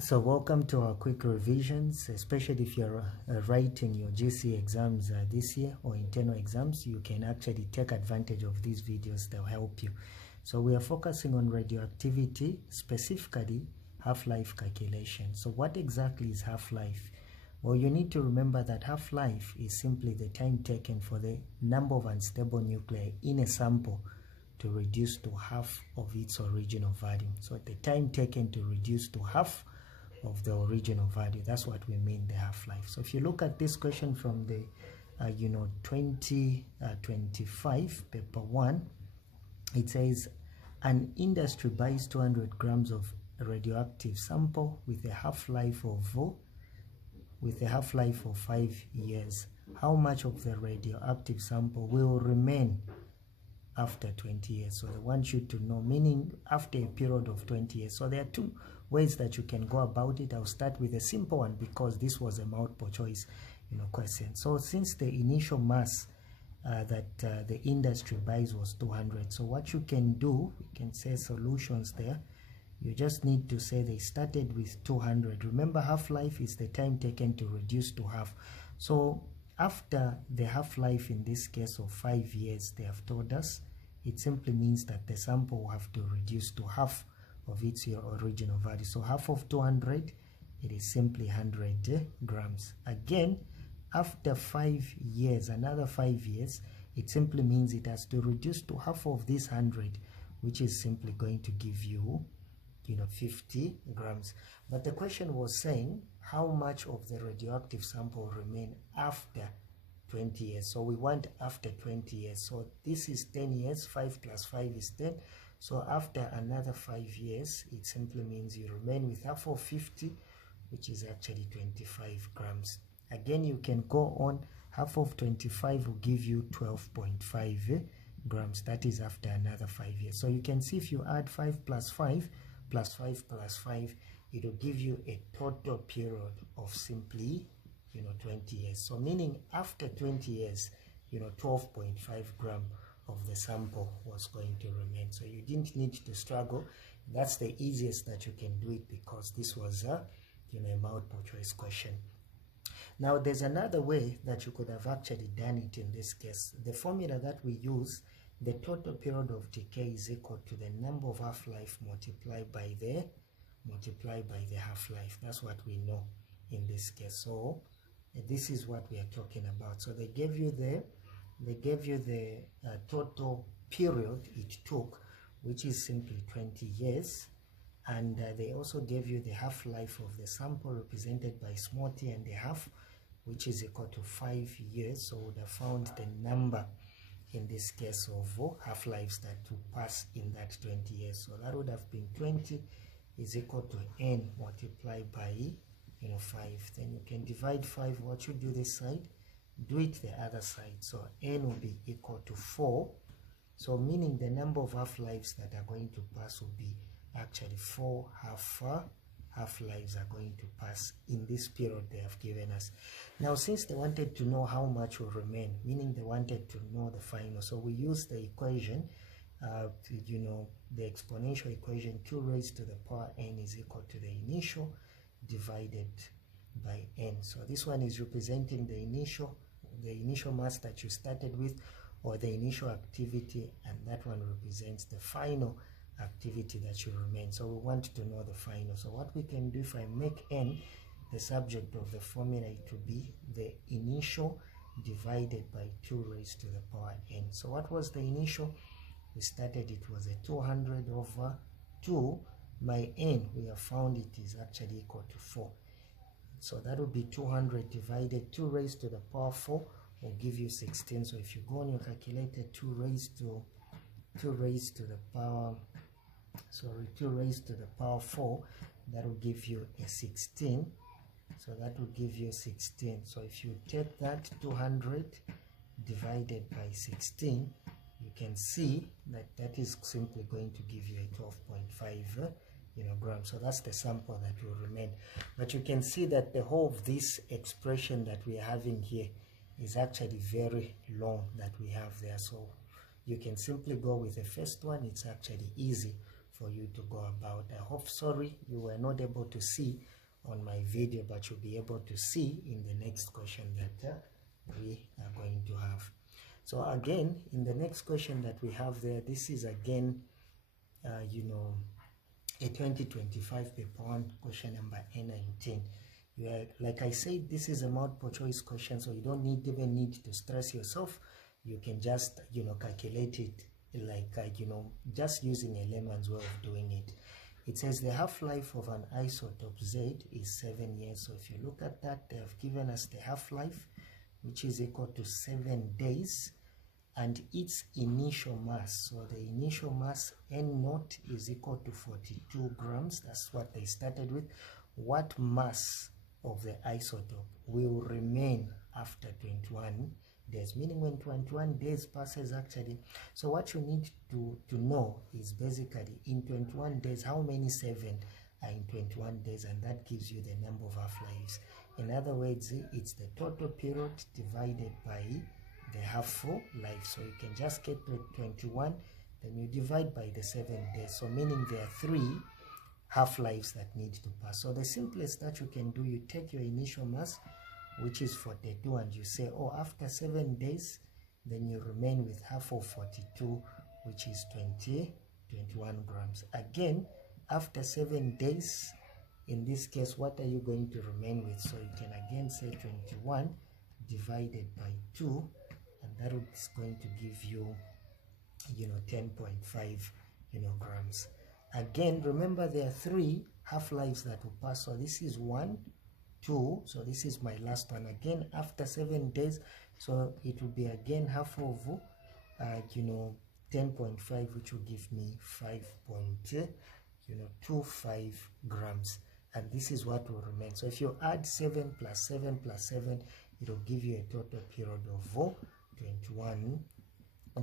So welcome to our quick revisions, especially if you're writing your GC exams this year or internal exams. You can actually take advantage of these videos. They'll help you. So we are focusing on radioactivity, specifically half-life calculation. So what exactly is half-life? Well, you need to remember that half-life is simply the time taken for the number of unstable nuclei in a sample to reduce to half of its original value. So the time taken to reduce to half of the original value, that's what we mean the half-life. So if you look at this question from the 2025 paper 1, it says an industry buys 200 grams of radioactive sample with a half-life of 5 years. How much of the radioactive sample will remain after 20 years? So they want you to know, meaning after a period of 20 years. So there are two ways that you can go about it. I'll start with a simple one because this was a multiple choice question. So since the initial mass that the industry buys was 200, so what you can do, you can say solutions there. You just need to say they started with 200. Remember, half-life is the time taken to reduce to half. So after the half-life, in this case of 5 years, they have told us, it simply means that the sample will have to reduce to half of its original value. So half of 200, it is simply 100 grams. Again, after 5 years, another 5 years, it simply means it has to reduce to half of this 100, which is simply going to give you 50 grams. But the question was saying how much of the radioactive sample remain after 20 years. So we want after 20 years. So this is 10 years, 5 plus 5 is 10. So after another 5 years, it simply means you remain with half of 50, which is actually 25 grams. Again, you can go on. Half of 25 will give you 12.5 grams. That is after another 5 years. So you can see if you add 5 plus 5 plus 5 plus 5, it will give you a total period of simply 20 years. So meaning after 20 years, 12.5 gram of the sample was going to remain. So you didn't need to struggle. That's the easiest that you can do it because this was a multiple choice question. Now there's another way that you could have actually done it in this case. The formula that we use, the total period of decay is equal to the number of half-life multiplied by the half-life. That's what we know in this case. So this is what we are talking about. So they gave you the total period it took, which is simply 20 years, and they also gave you the half-life of the sample represented by small t and a half, which is equal to 5 years. So we would have found the number in this case of half-lives that will pass in that 20 years. So that would have been 20 is equal to n multiplied by 5. Then you can divide 5. What you do this side, do it the other side. So n will be equal to 4. So meaning the number of half-lives that are going to pass will be actually 4 half-lives are going to pass in this period they have given us. Now since they wanted to know how much will remain, meaning they wanted to know the final, so we use the equation, the exponential equation, 2 raised to the power n is equal to the initial divided by n. So this one is representing the initial mass that you started with, or the initial activity, and that one represents the final activity that you remain. So we want to know the final. So what we can do, if I make n the subject of the formula, it will be the initial divided by 2 raised to the power n. So what was the initial? We started, it was a 200 over 2. My n, we have found it is actually equal to 4. So that would be 200 divided 2 raised to the power 4 will give you 16. So if you go on your calculator, 2 raised to the power 4, that will give you a 16. So that will give you 16. So if you take that 200 divided by 16, you can see that that is simply going to give you a 12.5 grams. So that's the sample that will remain. But you can see that the whole of this expression that we are having here is actually very long that we have there. So you can simply go with the first one. It's actually easy for you to go about. I hope, sorry, you were not able to see on my video, but you'll be able to see in the next question that we are going to have. So again, in the next question that we have there, this is again, you know, a 2025 paper 1 question number N19. Like I said, this is a multiple choice question, so you don't even need to stress yourself. You can just, you know, calculate it like, you know, just using a layman's way of doing it. It says the half-life of an isotope Z is 7 years. So if you look at that, they have given us the half-life, which is equal to 7 days, and its initial mass. So the initial mass N0 is equal to 42 grams. That's what they started with. What mass of the isotope will remain after 21 days, meaning when 21 days passes actually. So what you need to know is basically in 21 days, how many 7 are in 21 days, and that gives you the number of half-lives. In other words, it's the total period divided by the half-life. So you can just get to 21, then you divide by the 7 days. So meaning there are 3 half-lives that need to pass. So the simplest that you can do, you take your initial mass, which is 42, and you say, oh, after 7 days, then you remain with half of 42, which is 21 grams. Again, after 7 days, in this case, what are you going to remain with? So you can again say 21 divided by 2, and that is going to give you, you know, 10.5, you know, grams. Again, remember there are 3 half-lives that will pass. So this is 1, 2. So this is my last one. Again, after 7 days, so it will be again half of, you know, 10.5, which will give me 5.25 grams. And this is what will remain. So if you add 7 plus 7 plus 7, it will give you a total period of 21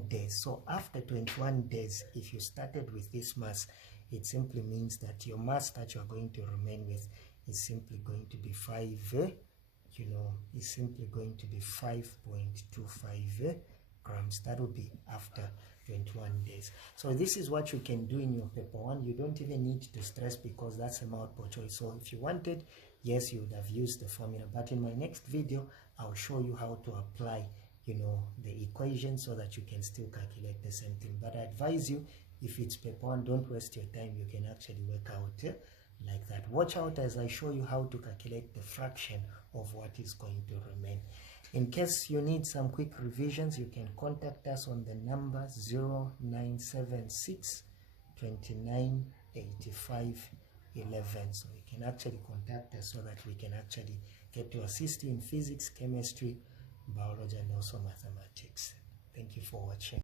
days. So after 21 days, if you started with this mass, it simply means that your mass that you are going to remain with is simply going to be 5, you know, is simply going to be 5.25 grams. That will be after 21 days. So this is what you can do in your paper 1. You don't even need to stress because that's a multiple choice. So if you wanted, yes, you would have used the formula. But in my next video, I'll show you how to apply, you know, the equation so that you can still calculate the same thing. But I advise you, if it's paper 1, don't waste your time. You can actually work out like that. Watch out as I show you how to calculate the fraction of what is going to remain. In case you need some quick revisions, you can contact us on the number 0976 29 85 11. So you can actually contact us so that we can actually get to assist you in physics, chemistry, biology, and also mathematics. Thank you for watching.